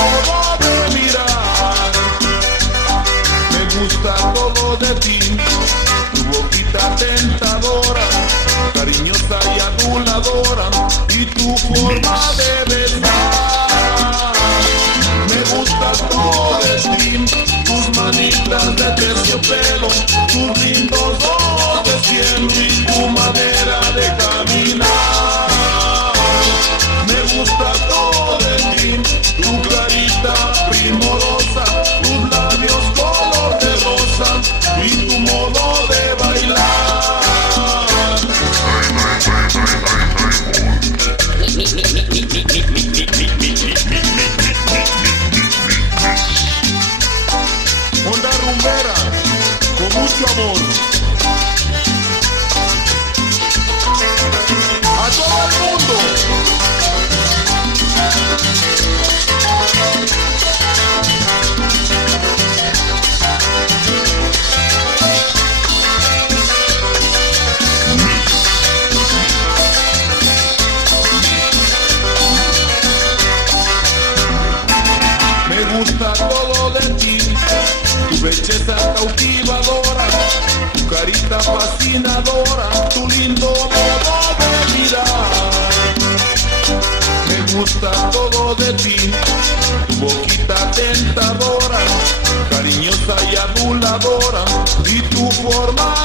modo de mirar. Me gusta todo de ti, tu boquita tentadora, cariñosa y aduladora, y tu forma de besar. Me gusta todo de ti, tus manitas de terciopelo, tus lindos ojos de cielo y tu manera de caminar. Me gusta todo de ti, tu carita primorosa, tus labios color de rosa y tu modo de bailar. Onda rumbera, con mucho amor. A todo el mundo. Me gusta todo de ti, tu belleza cautivadora, tu carita fascinadora, tu lindo modo de mirar. Me gusta todo de ti, tu boquita tentadora, cariñosa y aduladora, y tu forma